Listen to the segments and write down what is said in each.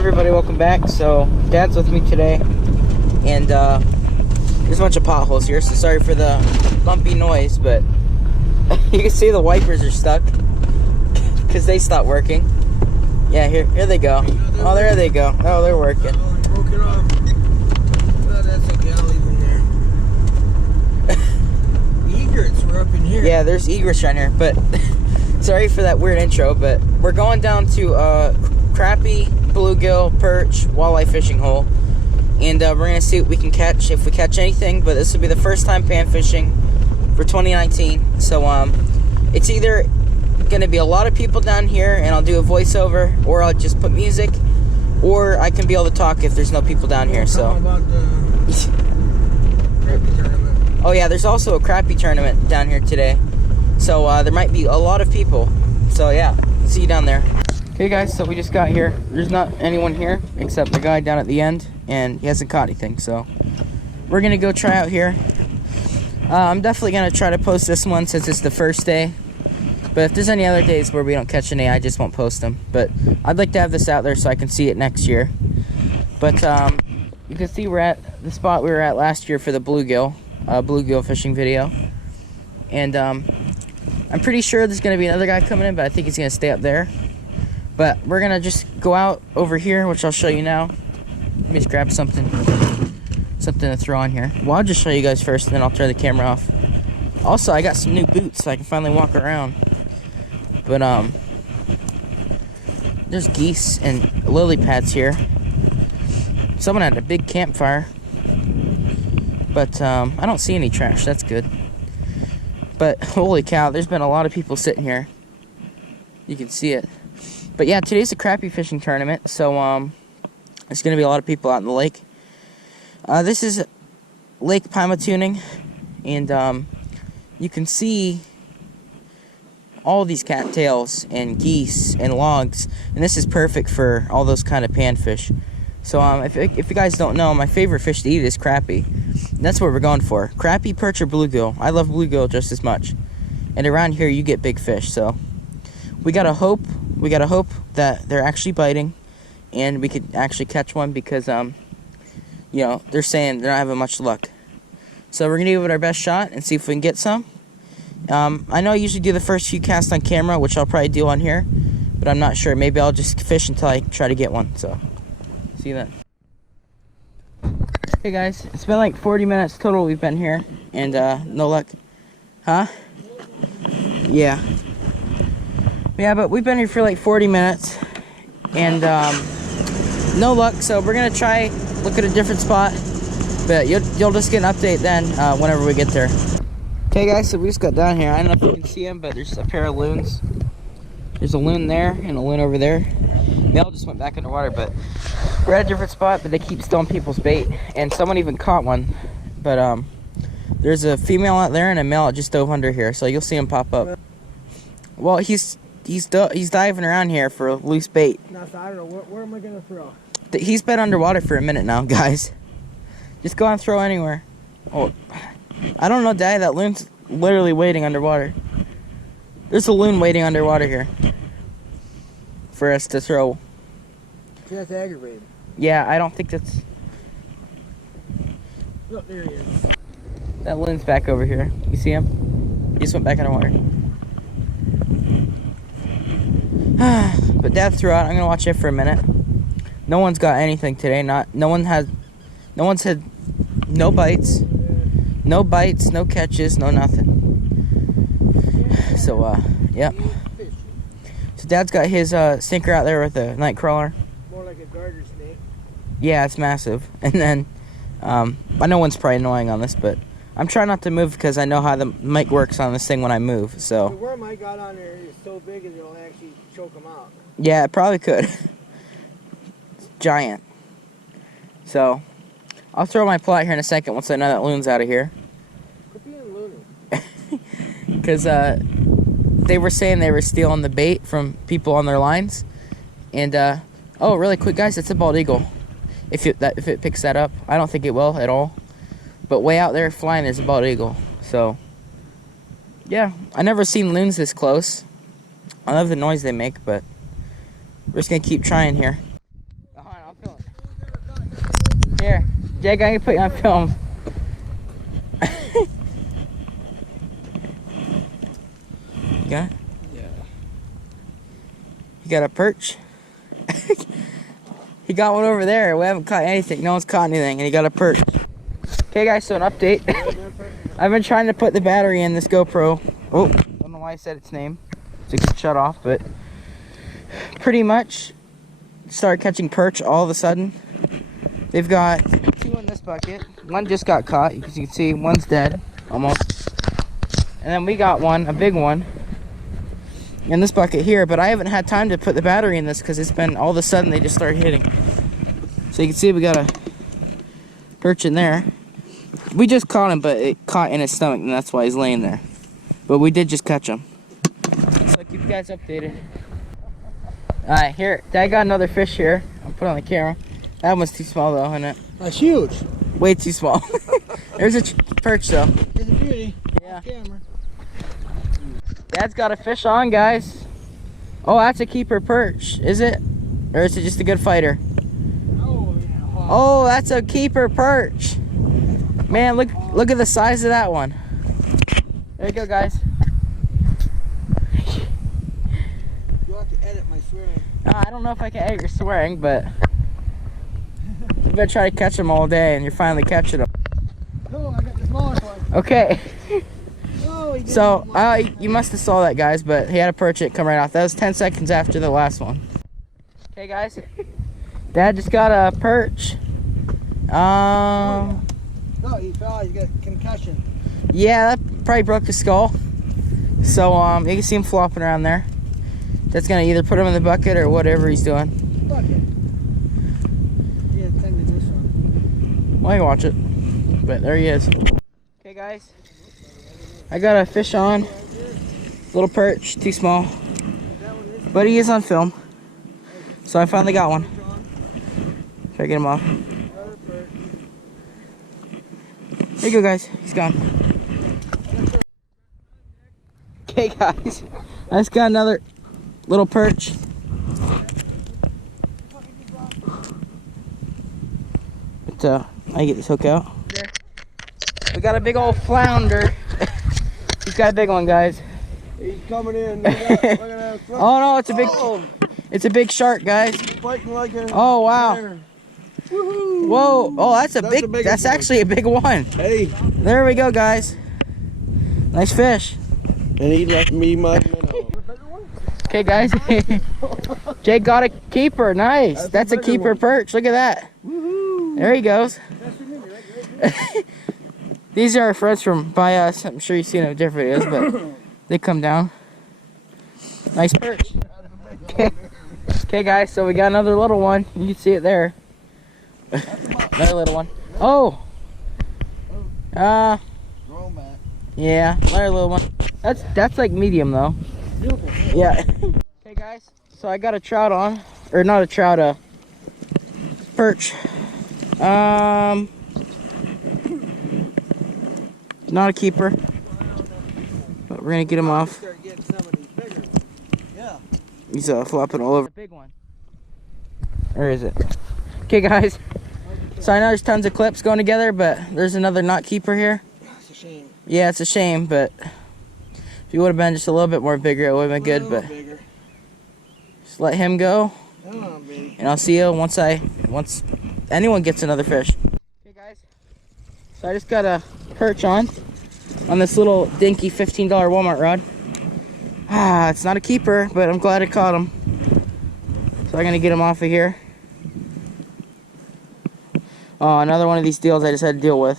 everybody, welcome back. So Dad's with me today, and there's a bunch of potholes here, so sorry for the bumpy noise, but you can see the wipers are stuck because they stopped working. Yeah, here they go. Oh, there they go. Oh, they're working. Broke it off. Oh, that's okay, I'll leave them there. Egrets were up in here. Yeah, there's egrets right here, but sorry for that weird intro, but we're going down to crappie, bluegill, perch, walleye fishing hole, and we're gonna see what we can catch, if we catch anything. But this will be the first time pan fishing for 2019, so it's either gonna be a lot of people down here and I'll do a voiceover, or I'll just put music, or I can be able to talk if there's no people down here. So about the crappie tournament. Oh yeah, there's also a crappie tournament down here today, so there might be a lot of people. So yeah, see you down there. Okay guys, so we just got here. There's not anyone here except the guy down at the end, and he hasn't caught anything, so we're gonna go try out here. I'm definitely gonna try to post this one since it's the first day, but if there's any other days where we don't catch any, I just won't post them. But I'd like to have this out there so I can see it next year. But you can see we're at the spot we were at last year for the bluegill fishing video, and I'm pretty sure there's gonna be another guy coming in, but I think he's gonna stay up there. But we're gonna just go out over here, which I'll show you now. Let me just grab something to throw on here. Well, I'll just show you guys first, and then I'll turn the camera off. Also, I got some new boots, so I can finally walk around. But there's geese and lily pads here. Someone had a big campfire, but I don't see any trash. That's good. But holy cow, there's been a lot of people sitting here. You can see it. But yeah, today's a crappie fishing tournament, so there's going to be a lot of people out in the lake. This is Lake Pymatuning, and you can see all these cattails and geese and logs, and this is perfect for all those kind of panfish. So if you guys don't know, my favorite fish to eat is crappie. And that's what we're going for. Crappie, perch, or bluegill. I love bluegill just as much. And around here you get big fish, so we gotta hope that they're actually biting and we could actually catch one, because you know, they're saying they're not having much luck. So we're gonna give it our best shot and see if we can get some. I know I usually do the first few casts on camera, which I'll probably do on here, but I'm not sure. Maybe I'll just fish until I try to get one. So see you then. Hey guys, it's been like 40 minutes total we've been here, and no luck. Huh? Yeah, but we've been here for like 40 minutes, and no luck. So we're gonna try look at a different spot, but you'll just get an update then whenever we get there. Okay guys, so we just got down here. I don't know if you can see them, but there's a pair of loons. There's a loon there and a loon over there. They all just went back underwater, but we're at a different spot, but they keep stealing people's bait, and someone even caught one. But there's a female out there and a male that just dove under here, so you'll see him pop up. Well, he's diving around here for loose bait. No, so I don't know. Where am I gonna throw? He's been underwater for a minute now, guys. Just go and throw anywhere. Oh, I don't know, Dad. That loon's literally waiting underwater. There's a loon waiting underwater here for us to throw. See, that's aggravating. Yeah, I don't think that's... Look, there he is. That loon's back over here. You see him? He just went back underwater. But Dad threw out. I'm gonna watch it for a minute. No one's got anything today. No one said no bites. No bites, no catches, no nothing. So, yep. So Dad's got his sinker out there with a night crawler. More like a garter snake. Yeah, it's massive. And then, I know one's probably annoying on this, but I'm trying not to move because I know how the mic works on this thing when I move, so. The worm I got on there is so big that it'll actually choke them out. Yeah, it probably could. It's giant. So, I'll throw my plot here in a second once I know that loon's out of here. Quit being loony. Because they were saying they were stealing the bait from people on their lines. And, oh, really quick, guys, it's a bald eagle. If it picks that up. I don't think it will at all. But way out there flying, there's a bald eagle. So, yeah, I never seen loons this close. I love the noise they make, but we're just going to keep trying here. Here, Jake, I can put you on film. You got it? Yeah. You got a perch? He got one over there. We haven't caught anything. No one's caught anything, and he got a perch. Okay, guys, so an update. I've been trying to put the battery in this GoPro. Oh, don't know why I said its name. So it can shut off, but pretty much started catching perch all of a sudden. They've got 2 in this bucket. One just got caught. As you can see, one's dead, almost. And then we got one, a big one, in this bucket here. But I haven't had time to put the battery in this because it's been all of a sudden they just started hitting. So you can see we got a perch in there. We just caught him, but it caught in his stomach, and that's why he's laying there. But we did just catch him. So I'll keep you guys updated. Alright, here, Dad got another fish here. I'll put it on the camera. That one's too small though, isn't it? That's huge. Way too small. There's a perch though. It's a beauty. Yeah. On camera. Dad's got a fish on, guys. Oh, that's a keeper perch, is it? Or is it just a good fighter? Oh, yeah. Oh, that's a keeper perch. Man, look at the size of that one. There you go, guys. You'll have to edit my swearing. I don't know if I can edit your swearing, but you better try to catch them all day, and you're finally catching them. No, I got the smallest one. Okay. Oh, he did. So, you must have saw that, guys, but he had a perch it come right off. That was 10 seconds after the last one. Okay, guys. Dad just got a perch. No, he fell. He got concussion. Yeah, that probably broke his skull. So, you can see him flopping around there. That's gonna either put him in the bucket or whatever he's doing. Bucket. Yeah, tend to this one. Well, you can watch it. But there he is. Okay, guys. I got a fish on. Little perch, too small. But he is on film. So I finally got one. Try to get him off. There you go, guys. He's gone. Okay, guys. I just got another little perch. But, I get this hook out. We got a big old flounder. He's got a big one, guys. He's coming in. Look at that. Oh no, it's a big shark, guys. Fighting like a Oh wow. bear. Woohoo. Whoa. Oh, that's the biggest that's one. actually a big one. Hey. There we go, guys. Nice fish. And he left me my minnow. Okay, guys. Jake got a keeper. Nice. That's a keeper perch. Look at that. Woohoo. There he goes. These are our friends from by us. I'm sure you've seen them in different videos, but they come down. Nice perch. Okay, guys, so we got another little one. You can see it there. Another little one. Oh! Yeah, another little one. That's like medium though. Yeah. Okay, guys, so I got a trout on. Or not a trout, a perch. Not a keeper, but we're gonna get him off. He's flopping all over. A big one. Where is it? Okay, guys. So I know there's tons of clips going together, but there's another not keeper here. It's a shame. Yeah, it's a shame, but if he would have been just a little bit more bigger, it would have been good. But just let him go, Come on, baby. and I'll see you once anyone gets another fish. Okay, guys. So I just got a perch on this little dinky $15 Walmart rod. It's not a keeper, but I'm glad I caught him. So I'm gonna get him off of here. Oh, another one of these deals I just had to deal with.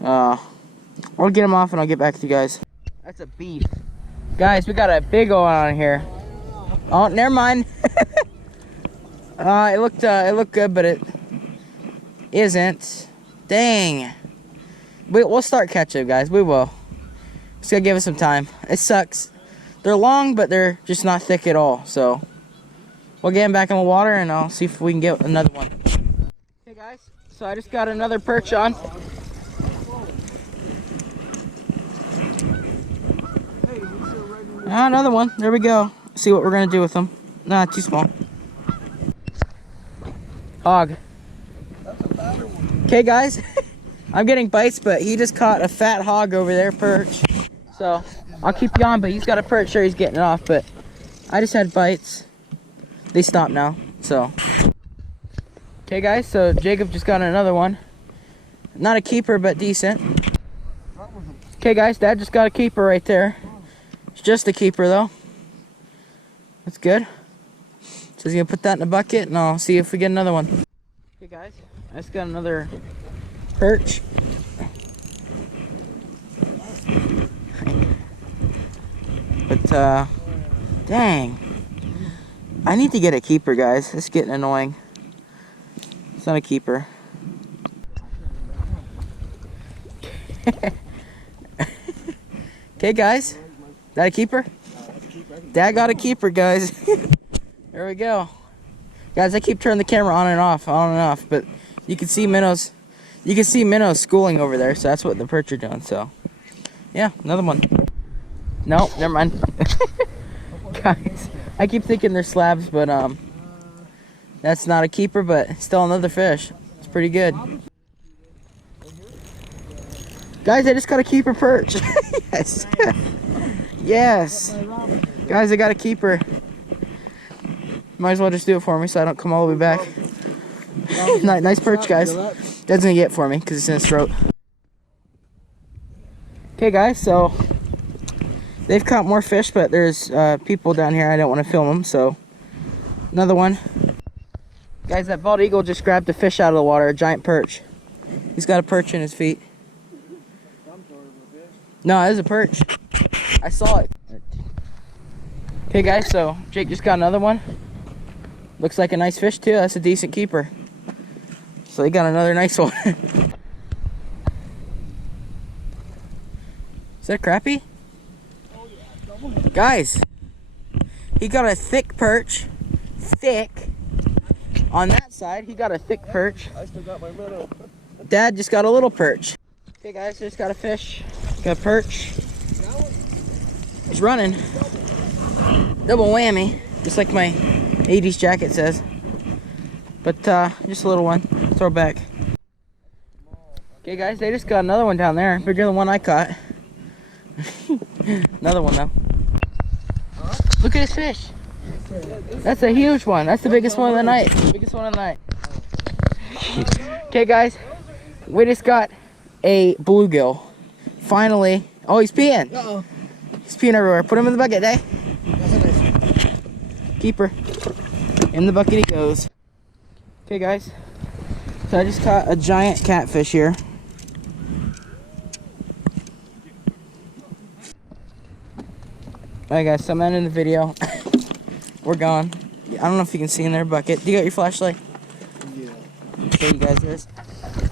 I'll get him off and I'll get back to you guys. That's a beef. Guys, we got a big one on here. Oh, never mind. It looked good, but it isn't. Dang. We'll start catching, guys. We will. Just gotta give it some time. It sucks. They're long, but they're just not thick at all. So we'll get them back in the water, and I'll see if we can get another one. Okay, guys. So I just got another perch on. Another one. There we go. see what we're gonna do with them. Nah, too small. Hog. Okay, guys. I'm getting bites, but he just caught a fat hog over there, perch. So I'll keep you on, but he's got a perch. Sure, he's getting it off, but I just had bites. They stopped now. So. Okay, guys. So Jacob just got another one. Not a keeper, but decent. Okay, guys. Dad just got a keeper right there. It's just a keeper, though. That's good. So he's gonna put that in a bucket, and I'll see if we get another one. Okay, guys. I just got another perch. But dang, I need to get a keeper, guys. It's getting annoying. It's not a keeper. Okay, guys, that a keeper? Dad got a keeper, guys. There we go, guys. I keep turning the camera on and off, but you can see minnows. You can see minnows schooling over there, so that's what the perch are doing. So, yeah, another one. No, never mind. Guys, I keep thinking they're slabs, but that's not a keeper, but still another fish. It's pretty good. Guys, I just got a keeper perch. Yes. Yes. Guys, I got a keeper. Might as well just do it for me so I don't come all the way back. Nice perch, guys. Dad's gonna get it for me because it's in his throat. Okay, guys, so they've caught more fish, but there's people down here. I don't want to film them, so another one. Guys, that bald eagle just grabbed a fish out of the water, a giant perch. He's got a perch in his feet. No, it is a perch. I saw it. Okay, guys, so Jake just got another one. Looks like a nice fish, too. That's a decent keeper. So he got another nice one. Is that a crappie? Guys, he got a thick perch. Thick. On that side, he got a thick perch. I still got my minnow. Dad just got a little perch. Okay, guys, just got a fish. Got a perch. He's running. Double whammy, just like my 80s jacket says. But just a little one. Throw back. Okay, guys, they just got another one down there, bigger than one I caught. Another one though. Look at this fish. That's a huge one. That's the biggest one of the night. Biggest one of the night. Okay, guys, we just got a bluegill. Finally. Oh, he's peeing. Uh-oh. He's peeing everywhere. Put him in the bucket, eh? Keeper. In the bucket he goes. Okay, guys. So I just caught a giant catfish here. Alright, guys. So I'm ending the video. We're gone. I don't know if you can see in their bucket. Do you got your flashlight? Yeah. Okay, you guys.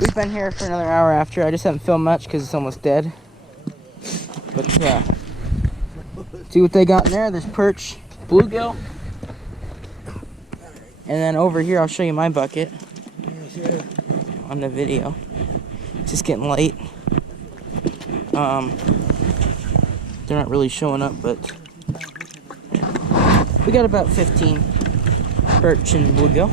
We've been here for another hour after. I just haven't filmed much because it's almost dead. But see what they got in there. There's perch, bluegill, and then over here I'll show you my bucket on the video. It's just getting late. They're not really showing up, but we got about 15 perch and bluegill.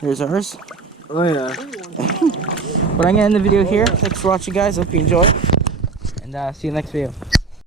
Here's ours. Oh yeah. But I'm gonna end the video here. Thanks for watching, guys. Hope you enjoy. And see you next video.